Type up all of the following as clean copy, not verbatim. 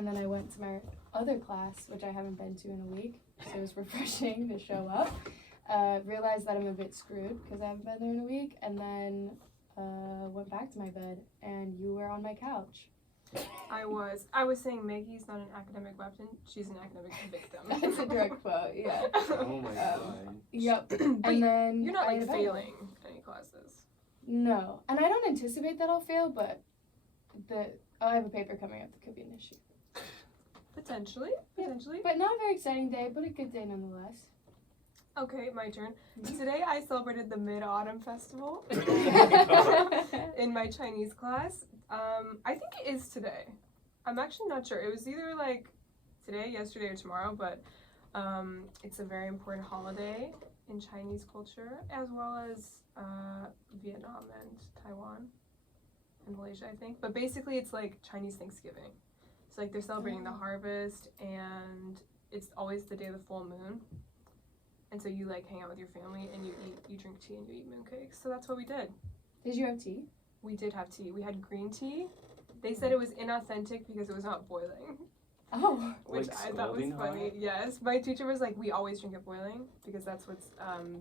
and then I went to my other class, which I haven't been to in a week, so it was refreshing to show up. Realized that I'm a bit screwed because I haven't been there in a week, and then went back to my bed, and you were on my couch. I was saying Maggie's not an academic weapon, she's an academic victim. That's a direct quote, yeah. Oh my god. Yep. And then You're not I like had a failing any classes. No, and I don't anticipate that I'll fail, but I have a paper coming up that could be an issue. Potentially. But not a very exciting day, but a good day nonetheless. Okay, my turn. Today I celebrated the Mid-Autumn Festival in my Chinese class. I think it is today. I'm actually not sure. It was either like today, yesterday, or tomorrow, but it's a very important holiday in Chinese culture, as well as Vietnam and Taiwan and Malaysia, I think. But basically it's like Chinese Thanksgiving. So like they're celebrating the harvest, and it's always the day of the full moon. And so you like hang out with your family and you drink tea and you eat mooncakes. So that's what we did. Did you have tea? We did have tea. We had green tea. They said it was inauthentic because it was not boiling. Oh. Which Like I thought was scalding funny. hot? Yes. My teacher was like, we always drink it boiling because that's what's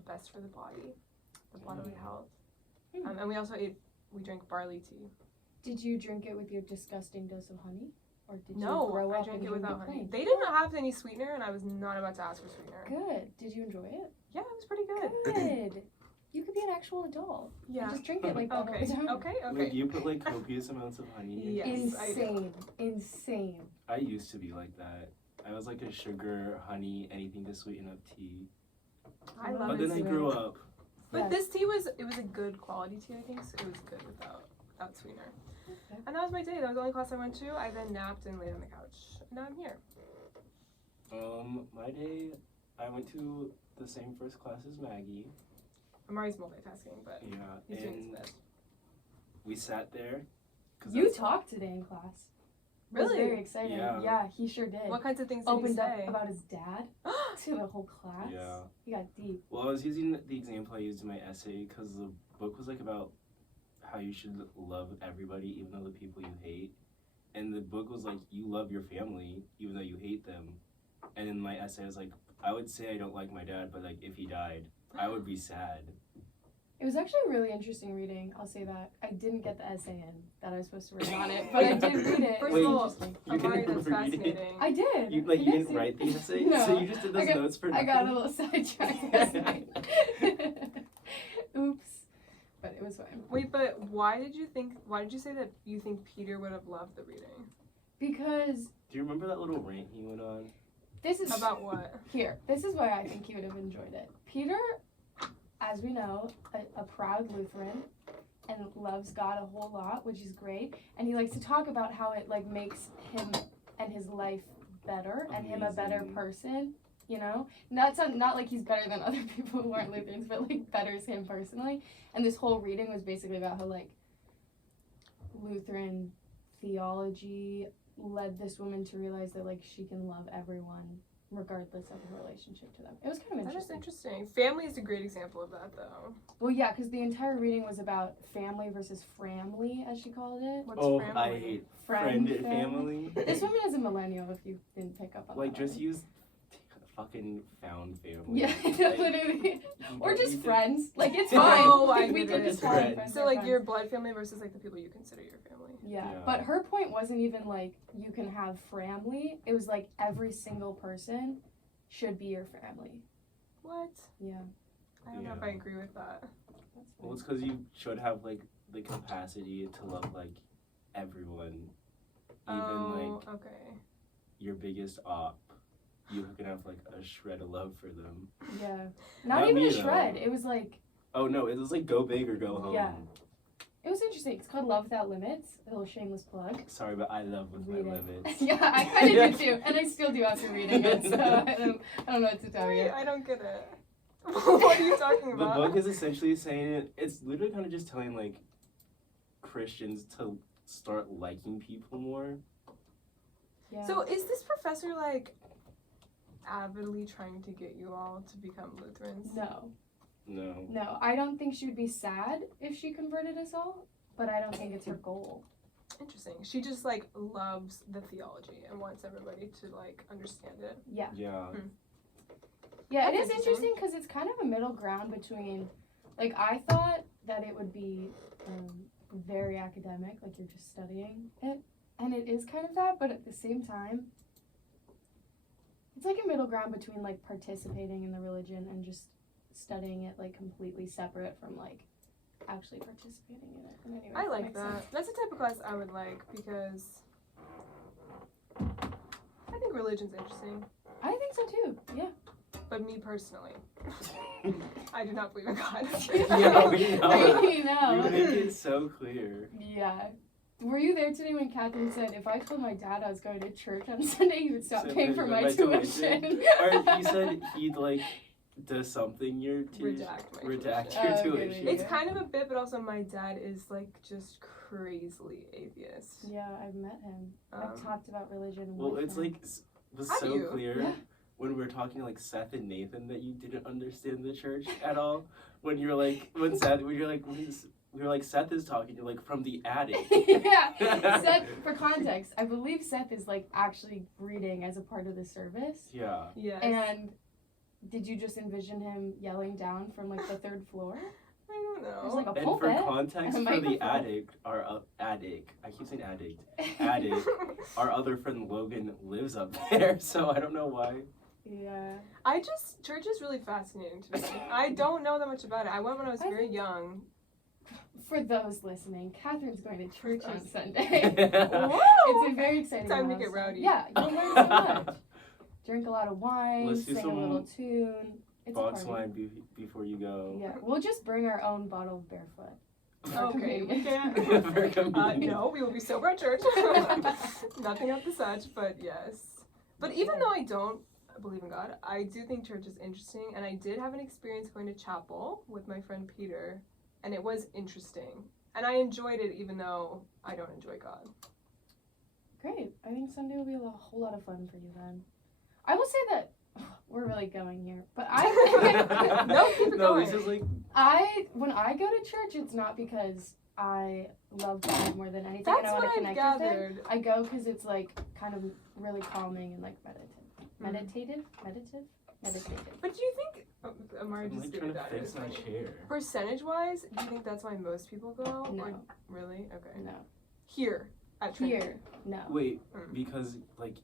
best for the body, the bodily health. And we drank barley tea. Did you drink it with your disgusting dose of honey? Or did you No, grow I up drank and it drink without honey. plain? They didn't have any sweetener, and I was not about to ask for sweetener. Good. Did you enjoy it? Yeah, it was pretty good. Good. You could be an actual adult. Yeah. And just drink it like that all the time. Okay. Like you put like copious amounts of honey in. Yes, I do. Insane. I used to be like that. I was like a sugar, honey, anything to sweeten up tea. I love But it. then I grew up. But Yeah. this tea was a good quality tea, I think, so it was good without sweetener. Okay. And that was my day. That was the only class I went to. I then napped and laid on the couch. Now I'm here. My day, I went to the same first class as Maggie. I'm always multitasking, but Yeah, he's doing his and best. we sat there. You talked today in class. It was Really? very exciting. Yeah. Yeah, he sure did. What kinds of things did Opened he up say? about his dad to the whole class. Yeah. He got deep. Well, I was using the example I used in my essay because the book was like about how you should love everybody even though the people you hate. And the book was like, you love your family even though you hate them. And in my essay I was like, I would say I don't like my dad, but like if he died, I would be sad. It was actually a really interesting reading, I'll say that. I didn't get the essay in that I was supposed to write on it, but I did read it. First It was of all, interesting. You Amari, didn't that's read it? fascinating. I did. You Yes, didn't write the essay? No. So you just did those notes for I nothing? got a little sidetracked last night. Oops. But it was fine. Wait, but why did you say that you think Peter would have loved the reading? Because Do you remember that little rant he went on? this is About what? Here, this is why I think he would have enjoyed it. Peter, as we know, a proud Lutheran, and loves God a whole lot, which is great. And he likes to talk about how it like makes him and his life better, and him a better Amazing. person. You know, not like he's better than other people who aren't Lutherans, but like betters him personally. And this whole reading was basically about how like Lutheran theology led this woman to realize that like she can love everyone regardless of her relationship to them. It was kind of That is interesting. interesting. Family is a great example of that, though. Well, yeah, because the entire reading was about family versus framly, as she called it. What's Oh, family? I hate friend and family. This woman is a millennial, if you didn't pick up on Like, that. just already. use fucking found family. Yeah, literally. Or just friends. Like, it's Yeah. fine. Oh, I we get can it. just Just call them friends. friends. So, they're like, friends. your blood family versus, like, the people you consider your family. Yeah. Yeah. But her point wasn't even, like, you can have family. It was, like, every single person should be your family. What? Yeah. I don't know if I agree with that. That's Well, fine. it's because you should have, like, the capacity to love, like, everyone. Even, like, okay. your biggest op. You can have, like, a shred of love for them. Yeah. Not Not even me, a though. shred. It was, like, Oh, no, it was, like, go big or go home. Yeah. it was interesting. It's called Love Without Limits. A little shameless plug. Sorry, but I love with Read my it. limits. Yeah, I kind of did too, and I still do after reading it. So I don't know what to tell Wait, you. I don't get it. What are you talking The about? book is essentially saying, it's literally kind of just telling, like, Christians to start liking people more. Yeah. So is this professor, like, avidly trying to get you all to become Lutherans? No. No, I don't think she would be sad if she converted us all, but I don't think it's her goal. Interesting. She just like loves the theology and wants everybody to like understand it. Yeah. Yeah. Yeah, it That's is interesting because it's kind of a middle ground between, like, I thought that it would be very academic, like you're just studying it, and it is kind of that, but at the same time, it's like a middle ground between, like, participating in the religion and just studying it, like, completely separate from, like, actually participating in it. And anyway, I like makes that. sense. That's the type of class I would like because I think religion's interesting. I think so too, yeah. But me personally, I do not believe in God. Yeah, we know. We know. You make it so clear. Yeah. Were you there today when Catherine said, if I told my dad I was going to church on Sunday, he would stop So paying for my tuition? Or you said he'd like does something your redact your Oh, tuition. okay. It's kind of a bit, but also my dad is like just crazily atheist. Yeah, I've met him. I've talked about religion. Well, with it's him. like was Have so you? clear Yeah. when we were talking like Seth and Nathan that you didn't understand the church at all. When you're like when you're like we were like Seth is talking. You're like from the attic. Yeah. Seth, for context, I believe Seth is like actually reading as a part of the service. Yeah. Yes. And did you just envision him yelling down from like the third floor? I don't know. There's like a And pulpit. for context, and a for the microphone. attic, I keep saying attic, our other friend Logan lives up there, so I don't know why. Yeah. Church is really fascinating to me. I don't know that much about it. I went when I was very young. For those listening, Catherine's going to church on Sunday. Whoa! It's a very exciting Time to milestone. get rowdy. Yeah, you'll learn so much. Drink a lot of wine, Let's do sing a some little tune. It's a Box party. wine before you go. Yeah, we'll just bring our own bottle of Barefoot. Okay, we can't. For communion. No, we will be sober at church. Nothing of the such, but yes. But even though I don't believe in God, I do think church is interesting, and I did have an experience going to chapel with my friend Peter, and it was interesting. And I enjoyed it even though I don't enjoy God. Great. I think Sunday will be a whole lot of fun for you then. I will say that we're really going here, but I No, keep it No, going. this is like when I go to church, it's not because I love God more than anything and That's I want what to I've connect with Him. gathered. I go because it's like kind of really calming and like Mm. meditative. But do you think Amari I'm just like did trying it to out. fix my chair. Percentage-wise, do you think that's why most people go? No. Or, really? Okay. No. Here at Trinity. Here, no. Wait, Mm. because like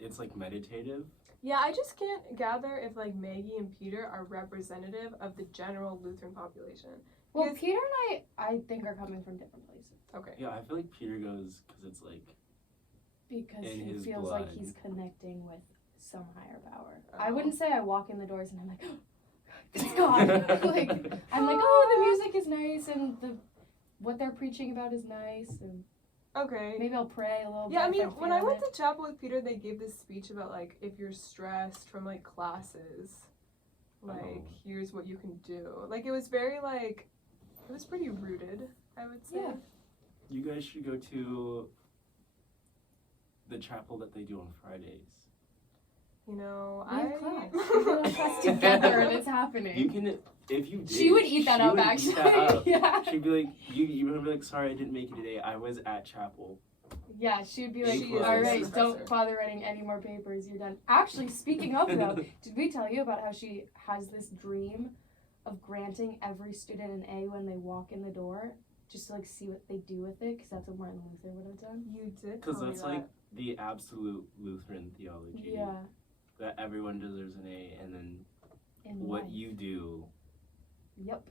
it's like meditative. Yeah, I just can't gather if like Maggie and Peter are representative of the general Lutheran population. Well, Because- Peter and I think are coming from different places Okay. Yeah, I feel like Peter goes because it's like because In he his feels like blood. he's connecting with some higher power. Oh. I wouldn't say I walk in the doors and I'm like, oh, it's God. Like I'm like, oh, the music is nice and what they're preaching about is nice and Okay. maybe I'll pray a little bit. Yeah, I if mean, I'm when I feeling went to chapel with Peter, they gave this speech about like if you're stressed from like classes, like Oh. here's what you can do. Like it was very like it was pretty rooted, I would say. Yeah. you guys should go to the chapel that they do on Fridays. You know, We have I class. We go to class together and it's happening. You can if you did. She would eat that she up would eat actually. that up. Yeah. She'd be like, you would be like, sorry, I didn't make it today. I was at chapel. Yeah, she'd be like, She is all a right, professor. don't bother writing any more papers, you're done. Actually, speaking of though, did we tell you about how she has this dream of granting every student an A when they walk in the door? Just to like see what they do with it, because that's what Martin Luther would have done. You did Because tell me that's that. like the absolute Lutheran theology. Yeah. That everyone deserves an A, and then In what life. you do. Yep.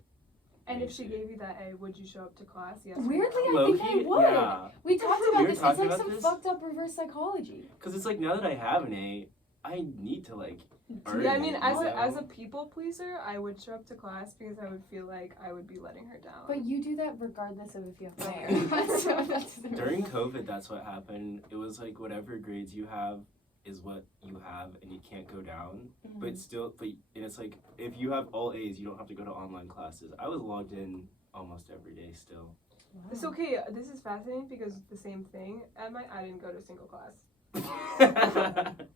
And if she gave you that A, would you show up to class? Yes. or Weirdly, no? I think I would. yeah. We talked We about were this. It's talking like about some this? fucked up reverse psychology. Because it's like now that I have an A, I need to like earn Yeah, I it, mean, you as know? a people pleaser, I would show up to class because I would feel like I would be letting her down. But you do that regardless of if you have Okay. hair. So that's During COVID, that's what happened. It was like whatever grades you have is what you have, and you can't go down. Mhm. But still, and it's like if you have all A's, you don't have to go to online classes. I was logged in almost every day still. Wow. It's okay. This is fascinating because it's the same thing. I didn't go to a single class.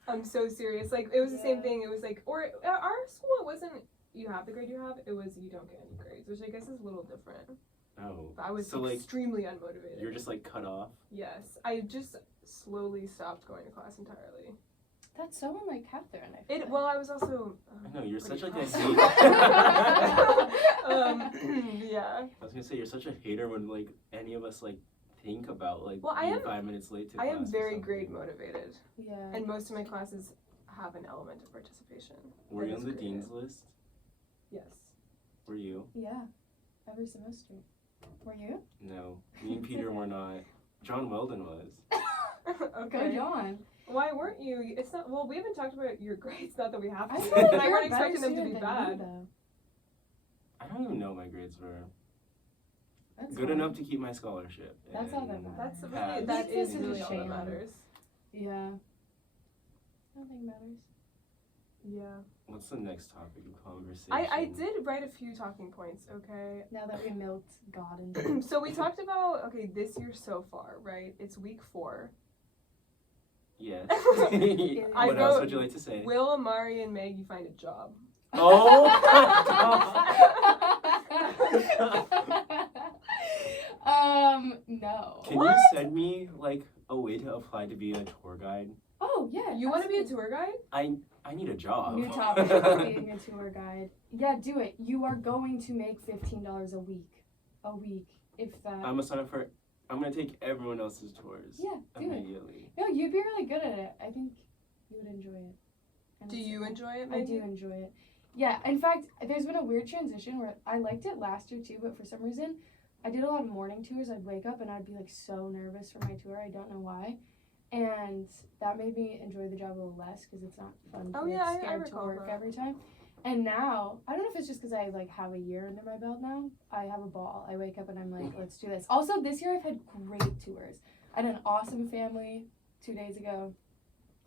I'm so serious. Like it was the same Yeah. thing. It was like, or at our school, it wasn't you have the grade you have. It was you don't get any grades, which I guess is a little different. Oh. But I was So, like, extremely unmotivated. you're just like cut off. Yes, I just slowly stopped going to class entirely. That's so unlike Catherine. I feel like. Well, I was also. I know, you're such pretty like a cross. Yeah. I was gonna say you're such a hater when like any of us like think about like Well, I being am- 5 minutes late to I class. am or very something. grade motivated, Yeah. and most of my classes have an element of participation. Were you that on is the creative. dean's list? Yes. Were you? Yeah. Every semester. Were you? No. Me and Peter were not. John Weldon was. Go Okay. John. Why weren't you? It's not. Well, we haven't talked about your grades. Not that we have I to. feel like and I you're weren't a better expecting them to be student than me, bad. though. I don't even know what my grades were. That's Good fine. enough to keep my scholarship. That's all that and matters. That's pass. really that This is is really a all that shame. matters. Yeah. Nothing matters. Yeah. What's the next topic of conversation? I did write a few talking points. Okay. Now that we milked God and So we talked about this year so far, right? It's week 4. Yes. I What else wrote, would you like to say? Will Amari and Maggie find a job? Oh No. Can What? you send me like a way to apply to be a tour guide? Oh yeah. You want to be a absolutely. tour guide? I need a job. New topic: being a tour guide. Yeah, do it. You are going to make $15 a week. A week, if that. I'm gonna sign up for. I'm gonna take everyone else's tours. Yeah, do it. Immediately. No, you'd be really good at it. I think you would enjoy it. And Do it's- you enjoy it, I Maggie? do enjoy it. Yeah, in fact, there's been a weird transition where I liked it last year too, but for some reason, I did a lot of morning tours. I'd wake up and I'd be like so nervous for my tour. I don't know why. And that made me enjoy the job a little less because it's not fun to Oh, be yeah, I scared to recall work that. every time. And now, I don't know if it's just because I like have a year under my belt now. I have a ball. I wake up and I'm like, let's do this. Also, this year I've had great tours. I had an awesome family 2 days ago.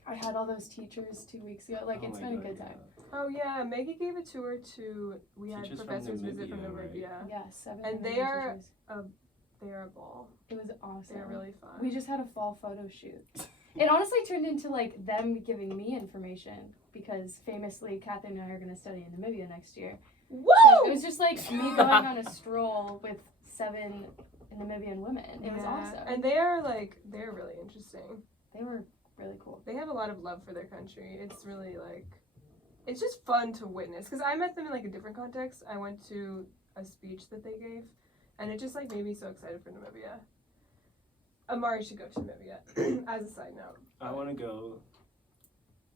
I had all those teachers 2 weeks ago. Like, Oh it's my been a God, good yeah. time. Oh yeah, Maggie gave a tour to. We had Teachers from professors visit from Namibia, right? Namibia. Yeah, 7 And they Canadian are- teachers. They're a ball. It was awesome. They're really fun. We just had a fall photo shoot. It honestly turned into like them giving me information because famously Catherine and I are going to study in Namibia next year. Woo! So it was just like me going on a stroll with 7 Namibian women. It was Yeah. awesome. And they're really interesting. They were really cool. They have a lot of love for their country. It's really it's just fun to witness. Because I met them in like a different context. I went to a speech that they gave, and it just like made me so excited for Namibia. Amari should go to Namibia. As a side note. I want to go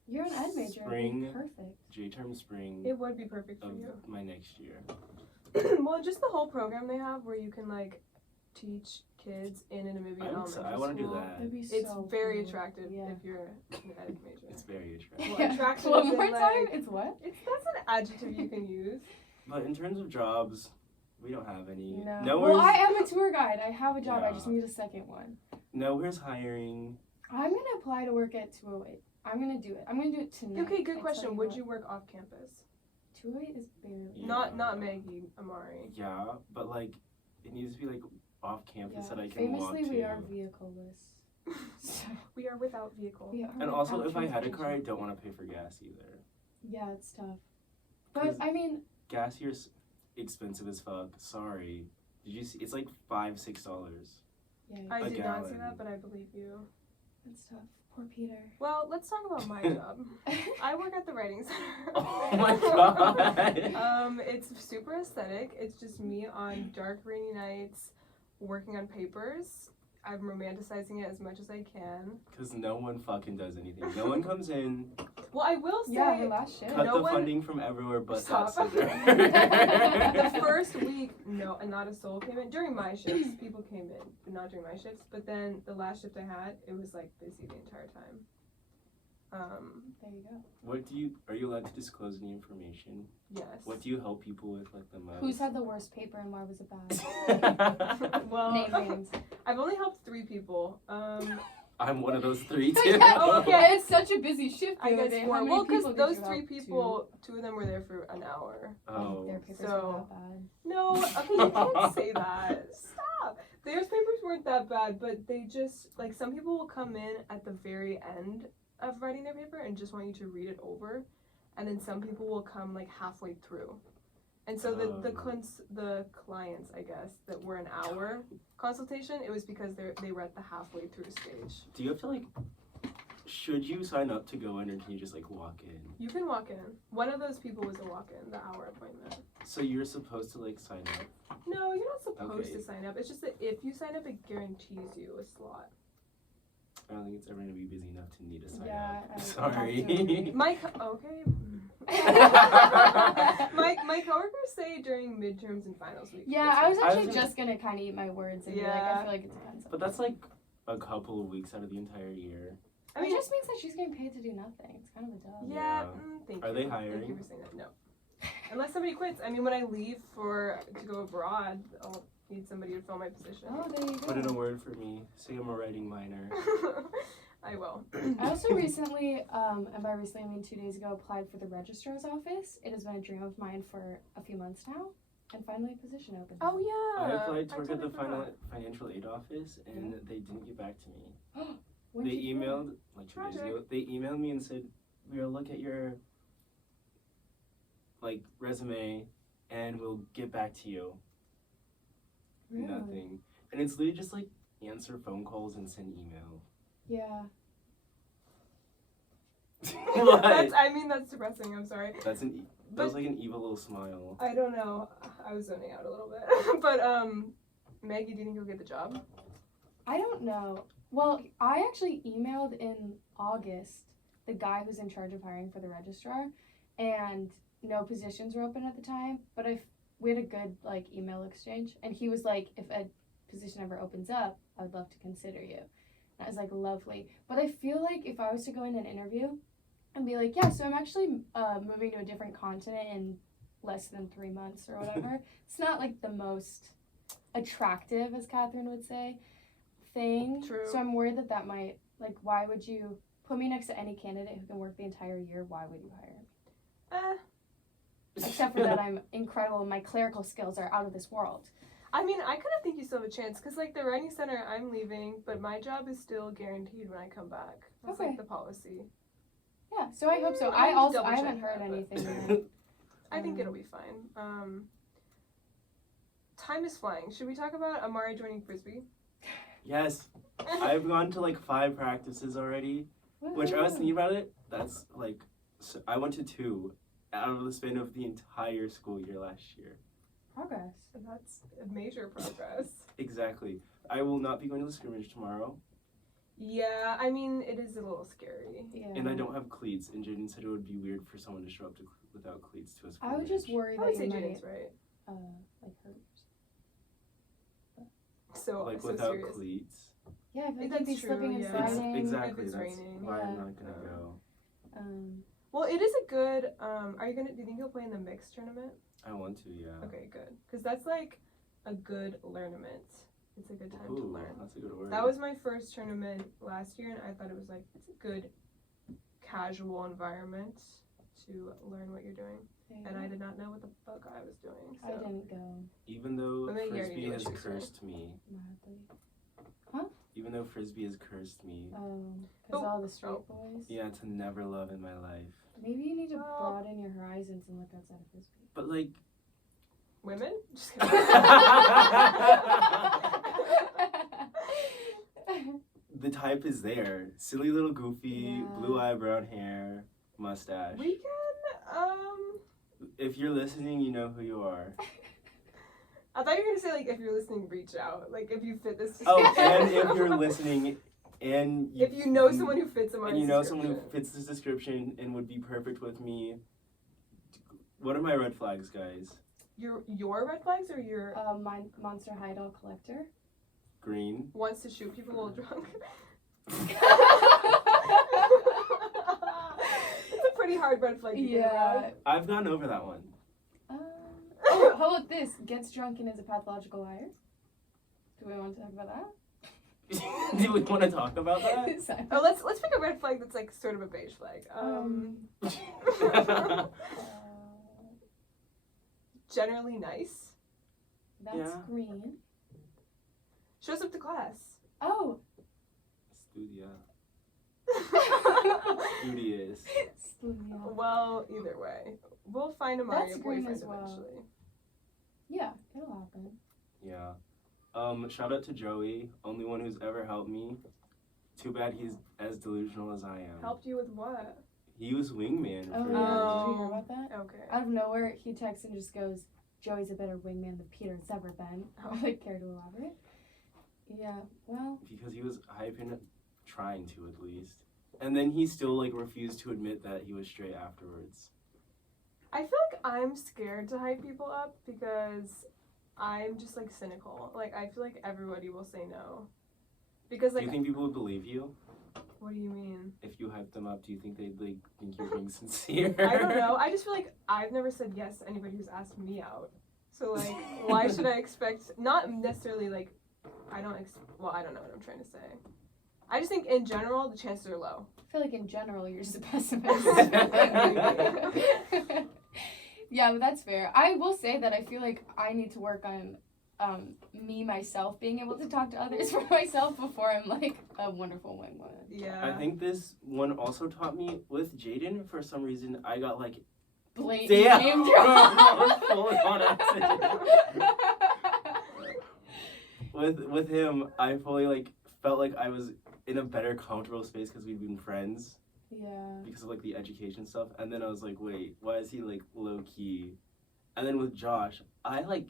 You're an ed major. It'd be Spring. perfect. J-term spring It would be perfect for of you. my next year. Well, just the whole program they have where you can like teach kids in a Namibian elementary I want to do school. that. It'd be It's so very cool. attractive Yeah. if you're an ed major. It's very attractive. Well, attraction One is in, more time. like- It's what? That's an adjective you can use. But in terms of jobs, we don't have any. No. Nowhere's, Well, I am a tour guide. I have a job. I just Yeah. need a second one. nowhere's hiring. I'm gonna apply to work at 208. I'm gonna do it. I'm gonna do it tonight. Okay, good I question. tell Would what. you work off campus? 208 is barely. Yeah. Not Maggie, Amari. Yeah, but like it needs to be like off campus that I can Famously, walk to. we are vehicleless. So, We are without vehicle. we are And also, without if I had a car, I transportation. don't want to pay for gas either. Yeah, it's tough. But 'Cause I mean, gas here's expensive as fuck. Sorry. Did you see? It's like $5-6. yeah, I A did not see gallon. that, but I believe you. it's tough. Poor Peter. Well, let's talk about my job. I work at the writing center. Oh my God. It's super aesthetic. It's just me on dark, rainy nights working on papers. I'm romanticizing it as much as I can. Because no one fucking does anything. No one comes in, Well, I will say Yeah, her last shift. cut No the one- funding from everywhere but Stop. that the center. first week, no, and not a soul came in. During my shifts, people came in, but not during my shifts. But then the last shift I had, it was like busy the entire time. There you go. Are you allowed to disclose any information? Yes. What do you help people with like the most? Who's had the worst paper and why was it bad? Well, Name names. I've only helped 3 people. I'm one of those 3 too. Yeah. Okay. It's such a busy shift. I the other guess day. 4. How many Well, because people did those you 3 help? people, 2 of them were there for an hour. Oh. Their papers So- were that bad. No, okay, you can't say that. Stop. Their papers weren't that bad, but they just, like, some people will come in at the very end of writing their paper and just want you to read it over. And then some people will come, like, halfway through. And so the Oh. clients, I guess, that were an hour consultation, it was because they were at the halfway through stage. Do you have to like? Should you sign up to go in, or can you just like walk in? You can walk in. One of those people was a walk-in, the hour appointment. So you're supposed to like sign up. No, you're not supposed Okay. to sign up. It's just that if you sign up, it guarantees you a slot. I don't think it's ever gonna be busy enough to need a sign Yeah, up. I Sorry. have to agree. Okay. my coworkers say during midterms and finals week. Yeah, I was I actually was- just gonna kind of eat my words and be like, I Yeah. feel like it depends. But that's like a couple of weeks out of the entire year. I It mean, just means that she's getting paid to do nothing. It's kind of a dub. yeah. Yeah. Thank Are you. they Thank you hiring? for saying that. No. Unless somebody quits. I mean, when I leave to go abroad, I'll need somebody to fill my position. Oh, there you go. Put in a word for me. Say I'm a writing minor. I will. I also recently, and by recently I mean 2 days ago, applied for the registrar's office. It has been a dream of mine for a few months now, and finally a position opened. Oh yeah. I applied to work at the totally forgot. financial aid office, and they didn't get back to me. When They did you apply? emailed like 2 days ago. They emailed me and said, "We'll look at your like resume, and we'll get back to you." Really? Nothing, and it's literally just like answer phone calls and send email. Yeah. What? That's depressing. I'm sorry. That was But like an evil little smile. I don't know. I was zoning out a little bit. But Maggie, do you think you'll get the job? I don't know. Well, I actually emailed in August the guy who's in charge of hiring for the registrar, and no positions were open at the time, but we had a good like email exchange, and he was like, if a position ever opens up, I would love to consider you. And I was like, lovely. But I feel like if I was to go in an interview and be like, yeah, so I'm actually moving to a different continent in less than 3 months or whatever, it's not like the most attractive, as Catherine would say, thing. True. So I'm worried that might, like, why would you put me next to any candidate who can work the entire year? Why would you hire me? Except for that I'm incredible and my clerical skills are out of this world. I mean, I kind of think you still have a chance because, like, the writing center, I'm leaving, but my job is still guaranteed when I come back. That's Okay. like the policy. Yeah, so I hope so. I have to I haven't double-check heard that, but- anything yet. I think it'll be fine. Time is flying. Should we talk about Amari joining Frisbee? Yes, I've gone to like 5 practices already, which I was thinking about it. That's like, so I went to 2 out of the span of the entire school year last year. Progress. That's a major progress. Exactly. I will not be going to the scrimmage tomorrow, Yeah, I mean, it is a little scary. Yeah. and I don't have cleats. And Jaden said it would be weird for someone to show up without cleats to a scrimmage. I would just worry I would that say you might, Jaden's right. like hurt. So, like so without serious. cleats. Yeah, I feel like That's you'd be true, slipping and yeah. sliding. Exactly. If it's That's raining. why I'm Yeah. not gonna go. Well, it is a good. Do you think you'll play in the mixed tournament? I want to, yeah. Okay, good. Because that's like a good learnament. It's a good time to Ooh, learn. that's a good word. That was my first tournament last year, and I thought it was like it's a good casual environment to learn what you're doing. And I did not know what the fuck I was doing. So. I didn't go. Even though But maybe you already Frisbee knew what has you were saying. cursed me. Madly. Even though Frisbee has cursed me. Because Oh. all the straight boys. Yeah, to never love in my life. Maybe you need to Well- broaden your horizons and look outside of Frisbee. But like, Women? Just the type is there. Silly little goofy, Yeah. blue eye, brown hair, mustache. We can, If you're listening, you know who you are. I thought you were gonna say like if you're listening, reach out. Like if you fit this Oh, description. and if you're listening, and if you know someone who fits and you know someone who fits this description and would be perfect with me, what are my red flags, guys? Your red flags or your Monster High Doll Collector. Green. wants to shoot people while drunk? It's a pretty hard red flag to get Yeah. around. I've gone over that one. Oh, how about this? Gets drunk and is a pathological liar. Do we want to talk about that? Do we want to talk about that? Oh, let's pick a red flag that's like sort of a beige flag. Generally nice. That's Yeah. green. Shows up to class. Oh. Studious. Studio. Well, either way, we'll find a Mario That's green boyfriend as well. eventually. Yeah, it'll happen. Yeah. Shout out to Joey, only one who's ever helped me. Too bad he's as delusional as I am. Helped you with what? He was wingman Oh for yeah, years. did you hear about that? Okay. Out of nowhere, he texts and just goes, "Joey's a better wingman than Peter has ever been." I would care to elaborate. Yeah, well, Because he was hyping, trying to at least. And then he still like refused to admit that he was straight afterwards. I feel like I'm scared to hype people up because I'm just like cynical. Like I feel like everybody will say no. Because Do like you think people would believe you what do you mean? if you hyped them up? Do you think they'd like think you're being sincere? I don't know. I just feel like I've never said yes to anybody who's asked me out. So like why should I expect not necessarily like I don't know what I'm trying to say. I just think in general the chances are low. I feel like in general you're just a pessimist. Yeah, but that's fair. I will say that I feel like I need to work on me myself being able to talk to others for myself before I'm like a wonderful wingwoman. Yeah. I think this one also taught me with Jaden. For some reason, I got like Blatant damn name drop. fully on accident. With him, I fully like felt like I was in a better comfortable space because we'd been friends Yeah. because of like the education stuff. And then I was like, wait, why is he like low key? And then with Josh, I like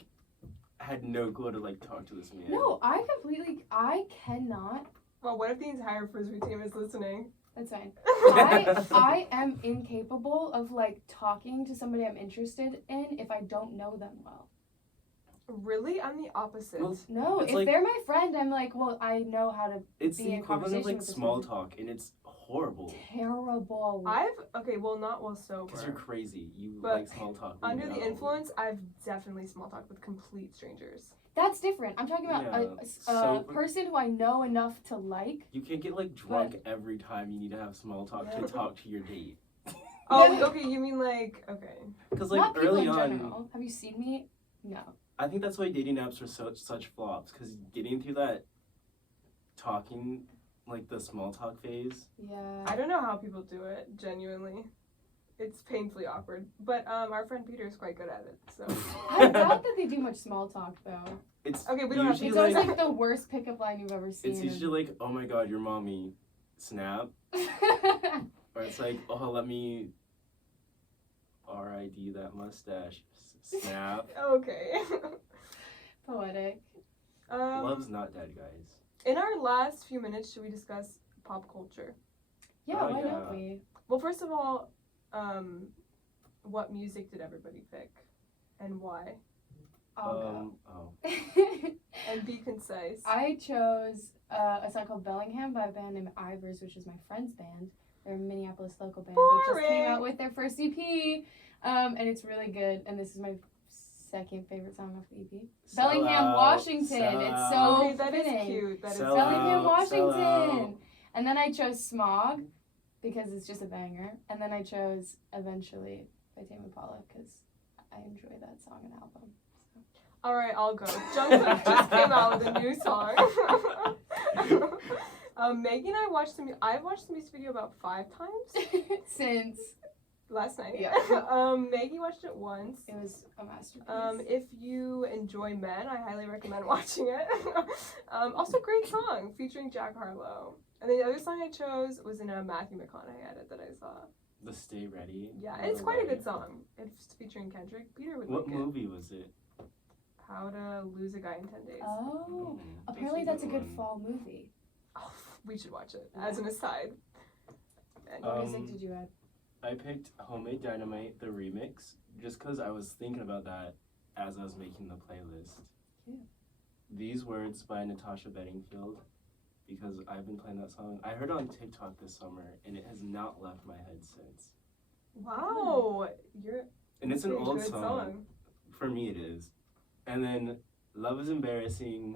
had no clue to like talk to this man. No, I cannot. Well, what if the entire Frisbee team is listening? That's fine. I am incapable of like talking to somebody I'm interested in if I don't know them well. Really? I'm the opposite. Well, No, It's if like- they're my friend, I'm like, well, I know how to It's be the in equivalent of conversation like with this small person. talk, and it's horrible Terrible. Not while sober. because you're crazy. You But like small talk. when Under you're the not influence, I've definitely small talked with complete strangers. That's different. I'm talking about Yeah, a sober. person who I know enough to like. You can't get like drunk every time you need to have small talk to talk to your date. Oh, okay. You mean like okay? Because like Not people early in on, general. Have you seen me? No. I think that's why dating apps are such flops. Because getting through that talking, like the small talk phase. Yeah. I don't know how people do it. Genuinely, it's painfully awkward. But our friend Peter is quite good at it. So I doubt that they do much small talk though. It's Okay, we don't have to- usually It's always like, like the worst pickup line you've ever seen. it's usually like, oh my god, your mommy, snap. Or it's like, oh, let me RID that mustache, snap. okay. Poetic. Love's not dead, guys. In our last few minutes, should we discuss pop culture? Yeah, Oh, why yeah. don't we? Well, first of all, what music did everybody pick, and why? I'll Oh. go. And be concise. I chose a song called Bellingham by a band named Ivers, which is my friend's band. They're a Minneapolis local band. They just came Boring. out with their first EP, and it's really good. And this is my second favorite song off the EP. Sell Bellingham, out, Washington. sell It's out. so Okay, that is fitting. cute. That is Sell Bellingham, out, sell Washington. out. And then I chose Smog because it's just a banger. And then I chose Eventually by Tame Impala because I enjoy that song and album. All right, I'll go. Jungkook just came out with a new song. Maggie and I watched I've watched the music video about 5 times Since last night. Yeah. Maggie watched it once. it was a masterpiece. If you enjoy Men, I highly recommend watching it. Also, great song featuring Jack Harlow. And the other song I chose was in a Matthew McConaughey edit that I saw. The Stay Ready. Yeah, it's quite a good song. It's featuring Kendrick. Peter would What like it. movie was it? How to Lose a Guy in 10 Days. Oh, Mm, apparently that's a good one. fall movie. Oh, we should watch it as an aside. And What music Um, did you add? I picked Homemade Dynamite, the remix, just because I was thinking about that as I was making the playlist. Yeah. These Words by Natasha Bedingfield, because I've been playing that song. I heard it on TikTok this summer, and it has not left my head since. Wow, And it's an pretty old good song. For me, it is. And then Love is Embarrassing,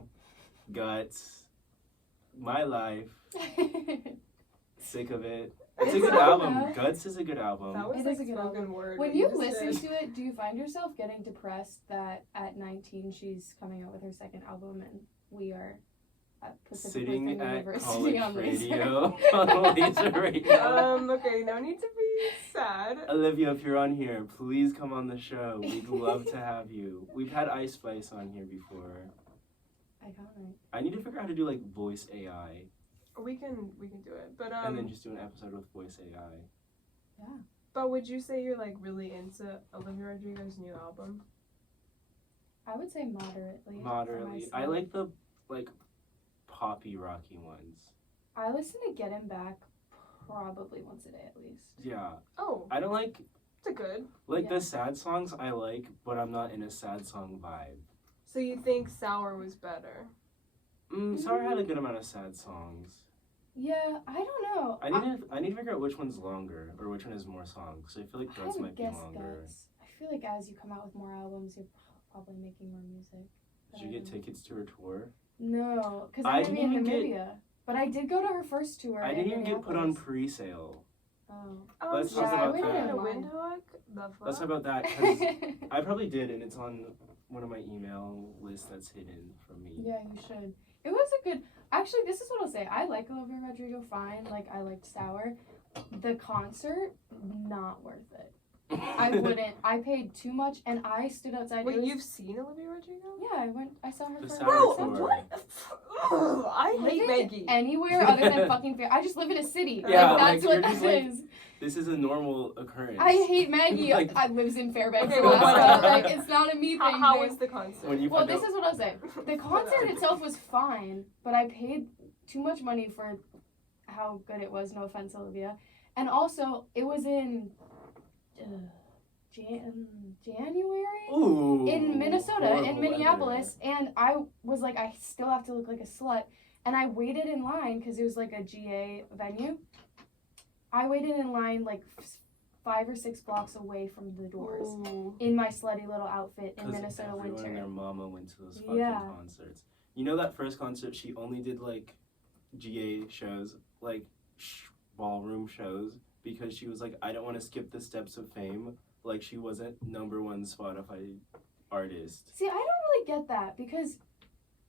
Guts, My Life, Sick of It. It's a It's good so album. good. Guts is a good album. That was It like is a good spoken word. When what you just listen did. to it, do you find yourself getting depressed that at 19 she's coming out with her second album and we are Pacific Sitting Lutheran at University college on Laser. radio. On Laser radio. Okay, no need to be sad. Olivia, if you're on here, please come on the show. We'd love to have you. We've had Ice Spice on here before. Iconic. I need to figure out how to do like voice AI, We can do it, but and then just do an episode with voice AI. Yeah. But would you say you're like really into Olivia Rodrigo's new album? I would say moderately. for Moderately, I myself. like the like poppy rocky ones. I listen to Get Him Back probably once a day at least. Yeah, Oh, I don't like it's a good. Yeah. the sad songs. I like, but I'm not in a sad song vibe. So you think Sour was better? Sour had a good amount of sad songs. Yeah, I don't know. I need to figure out which one's longer or which one has more songs. So I feel like I Guts would might be guess longer. Guts. I feel like as you come out with more albums, you're probably making more music. Did you get tickets to her tour? No, because I I'm gonna be in didn't even Namibia. But I did go to her first tour. I in didn't even get put on Minneapolis. pre-sale. Oh. Oh, Let's talk about wait, that. a Windhoek? The fuck? Let's talk about that because I probably did, and it's on one of my email lists that's hidden from me. Yeah, you should. It was a good. Actually, this is what I'll say. I like Olivia Rodrigo fine. Like I liked Sour. The concert, not worth it. I wouldn't. I paid too much, and I stood outside. Wait, It was- you've seen Olivia Rodrigo? Yeah, I went. I saw her The for Sour Bro, tour. what? Ugh, I hate Living Maggie. anywhere other than fucking fair. I just live in a city. Yeah, like, like, that's what you're that just, like, is. This is a normal occurrence. I hate Maggie. Like- I lives in Fairbanks, Okay, Alaska. whatever. Like it's not a me thing. How babe. was the concert? When you Well, find this out, is what I'll say. The concert itself was fine, but I paid too much money for how good it was. No offense, Olivia. And also, it was in January ooh, in Minnesota, horrible in Minneapolis, and I was like, I still have to look like a slut. And I waited in line because it was like a GA venue. I waited in line like 5 or 6 blocks away from the doors Ooh. in my slutty little outfit in 'cause Minnesota everyone and their winter. mama went to those fucking Yeah. concerts. You know that first concert, she only did like GA shows, like ballroom shows, because she was like, I don't want to skip the steps of fame. Like she wasn't #1 Spotify artist. See, I don't really get that because,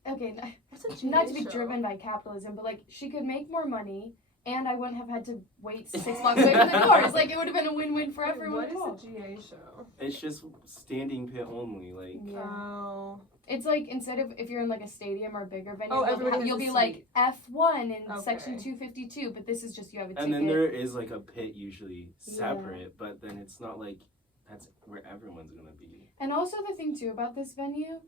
okay, What's a GA not to be show? driven by capitalism, but like she could make more money and I wouldn't have had to wait 6 blocks away from the doors. Like it would have been a win-win for Wait, everyone what involved. is a GA show? It's just standing pit only. Like Yeah. Oh. It's like instead of if you're in like a stadium or a bigger venue, Oh, everybody has you'll a be seat. like F1 in Okay. section 252, but this is just you have a ticket. and then there is like a pit usually Yeah. separate, but then it's not like that's where everyone's gonna be. And also the thing too about this venue,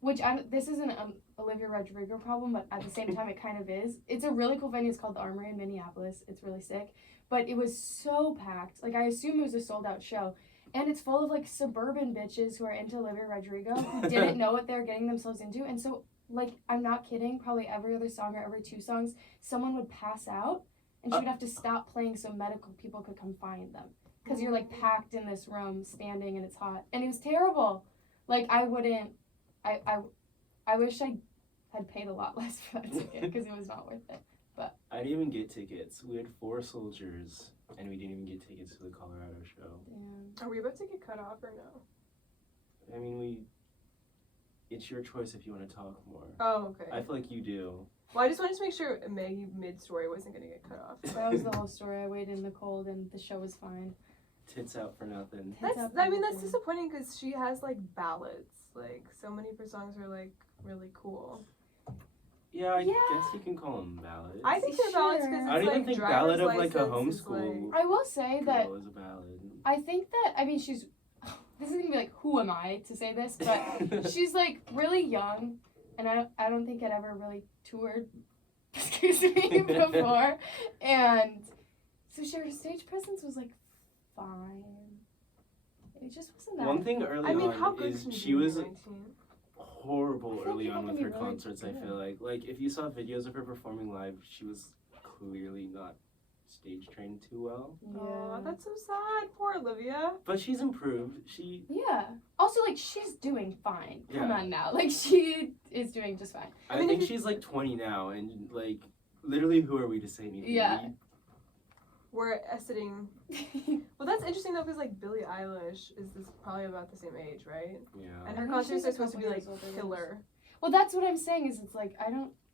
which this isn't an Olivia Rodrigo problem, but at the same time it kind of is. It's a really cool venue. It's called the Armory in Minneapolis. It's really sick, but it was so packed. Like I assume it was a sold out show, and it's full of like suburban bitches who are into Olivia Rodrigo who didn't know what they were getting themselves into, and so like I'm not kidding. Probably every other song or every 2 songs, someone would pass out, and she would have to stop playing so medical people could come find them. Because you're like packed in this room, standing, and it's hot, and it was terrible. Like I wouldn't, I wish I had paid a lot less for that ticket because it was not worth it. I didn't even get tickets. We had 4 soldiers, and we didn't even get tickets to the Colorado show. Yeah. Are we about to get cut off or no? I mean, it's your choice if you want to talk more. Oh, okay. I feel like you do. Well, I just wanted to make sure Maggie mid-story wasn't going to get cut off. That was the whole story. I waited in the cold, and the show was fine. Tits out for nothing. That's That's nothing. disappointing because she has like ballads. Like so many of her songs are like really cool. Yeah, I Yeah. guess you can call them ballads. I think they're ballads Sure. because it's I don't even like think driver's ballad of like a license is, homeschool I will say that girl is a ballad. I think that I mean she's. This is gonna be like, who am I to say this? But she's like really young, and I don't think I'd ever really toured. Excuse me, before, and so her stage presence was like fine. It just wasn't that. One thing early I mean, on how good is can you she be when was you're 19? horrible I feel early like on people with can her be really concerts. I good. feel like if you saw videos of her performing live, she was clearly not stage trained too well. Aw, that's so sad. Poor Olivia. But she's improved. She Yeah. Also, like, she's doing fine. Come Yeah. on now. Like, she is doing just fine. I mean, think if she's like 20 now, and like literally, who are we to say anything? Yeah. We're sitting. Well, that's interesting though, because like Billie Eilish is this probably about the same age, right? Yeah. And I her think concerts she's are a supposed to be couple like years older than us. killer. Well, that's what I'm saying is it's like,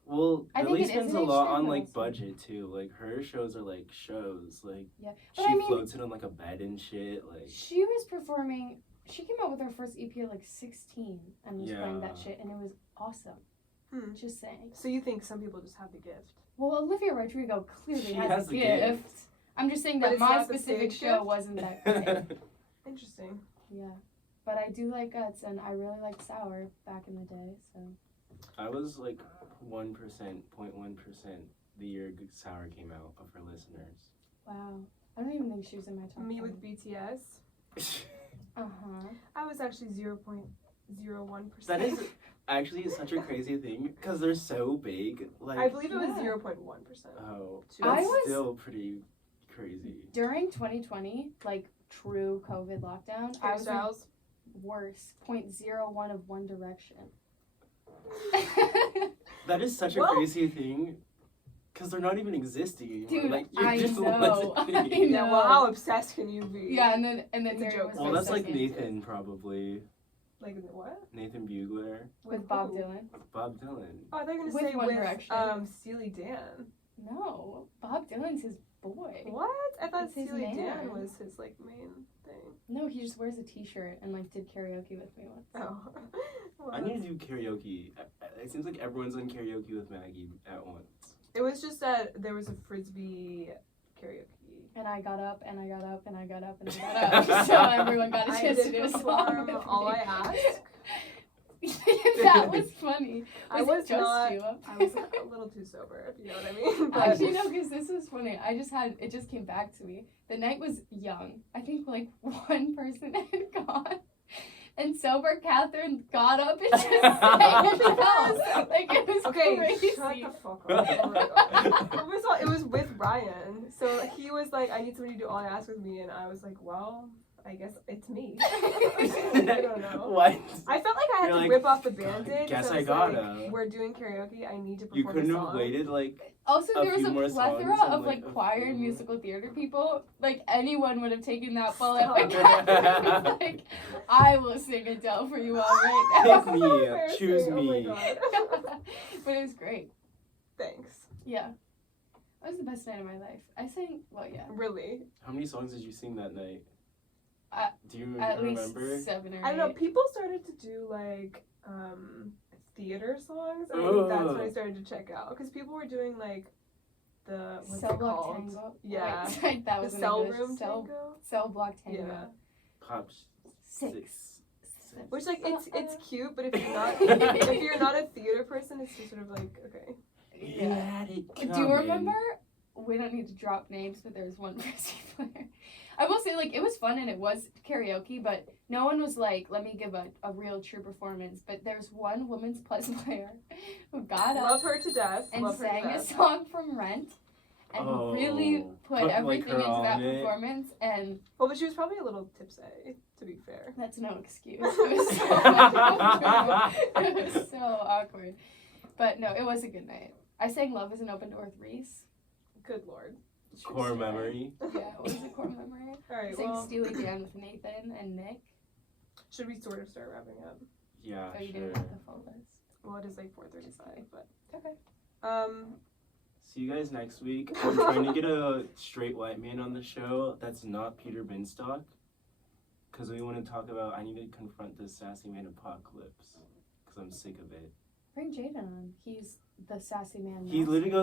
Well, I Billy think it is spends an a lot extra on like also. budget too. Like her shows are like shows. Like Yeah, she but I mean, floats in on like a bed and shit. Like she was performing. She came out with her first EP at like 16 and was playing that Yeah. shit, and it was awesome. Just saying. So you think some people just have the gift? Well, Olivia Rodrigo clearly She has has a the gift. gift. I'm just saying But that it's my not the specific stage show gift? wasn't that great. Interesting. Yeah, but I do like Guts, and I really liked Sour back in the day. So I was like 1%, 0.1% the year Sour came out of her listeners. wow, I don't even think she was in my top. Me 10. with BTS. Uh-huh. I was actually 0.01%. That is actually such a crazy thing because they're so big. Like I believe it was Yeah. 0.1%. oh, I that's was- still pretty crazy. During 2020, like true COVID lockdown, I Harry was in Styles. worse 0.01 of One Direction. That is such a Well- crazy thing because they're not even existing anymore. Dude, like, you're I just know. listening. I Yeah, know. well, how obsessed can you be? Yeah, and then It's a Mary joke. was Well, so that's like second. Nathan probably. Like what? Nathan Bugler. With Bob who? Dylan. Bob Dylan. Oh, I thought you were With gonna say One with Direction. Steely Dan. No, Bob Dylan's his boy. What? I thought It's his Steely Dan man. was his like main thing. No, he just wears a T-shirt and like did karaoke with me once. Oh. Well, I need to do karaoke. It seems like everyone's on karaoke with Maggie at once. it was just that there was a Frisbee karaoke. And I got up and I got up and I got up and I got up, so everyone got a I chance to did do a song. perform with All me. I Ask. That was funny. I Was was it just not. you? I was a little too sober, if you know what I mean. But Actually, no, because this was funny. It just came back to me. The night was young. I think like one person had gone. And sober Catherine got up and just sang and fell. Like it was okay, crazy. shut the fuck up. Oh my God. First of all, it was with Ryan. So he was like, I need somebody to do All I Ask with me. And I was like, well, I guess it's me. I don't know. What? I felt like I had You're to like, rip off the band-aid. guess so I was gotta. Like, we're doing karaoke. I need to perform You couldn't a have song. waited like Also, a there was few a more plethora songs and, of like, like a choir few- and musical theater people. Like anyone would have taken that bullet. Stop. But Catherine was like, I will sing Adele for you all right now. Pick me, So embarrassing. choose Oh my me. God. But it was great. Thanks. Yeah. That was the best night of my life. I sang, well, yeah, Really. How many songs did you sing that night? Do you at remember? least 7 or 8. I don't know. People started to do like theater songs. I think that's when I started to check out because people were doing like the what's Cell it block called? tango. Yeah. Wait, like, that The was in cell English. room Cell, tango. cell block tango. Yeah. Pop 6. Which like it's cute, but if you're not a theater person, it's just sort of like okay. You had it Do you coming. remember? We don't need to drop names, but there was one Frisbee player. I will say, like, it was fun and it was karaoke, but no one was like, let me give a real true performance. But there's one women's plus player who got up Love her to death. and Love her to sang a death. song from Rent and really put Put, like, everything her into that on it. performance. And Well, but she was probably a little tipsy, to be fair. that's no excuse. It was so awkward. It was so awkward. But no, it was a good night. I sang Love is an Open Door with Reese. Good lord. True Core story. memory. Yeah, it was a core memory. All I right. sang Well, Steely Dan with Nathan and Nick. should we sort of start wrapping up? Yeah, Are you sure. doing the full list? Well, it is like 4:35, but Okay. See you guys next week. I'm trying to get a straight white man on the show that's not Peter Binstock. Because we want to talk about, I need to confront this sassy man apocalypse. Because I'm sick of it. Bring Jaden on. He's the sassy man. He master. literally goes,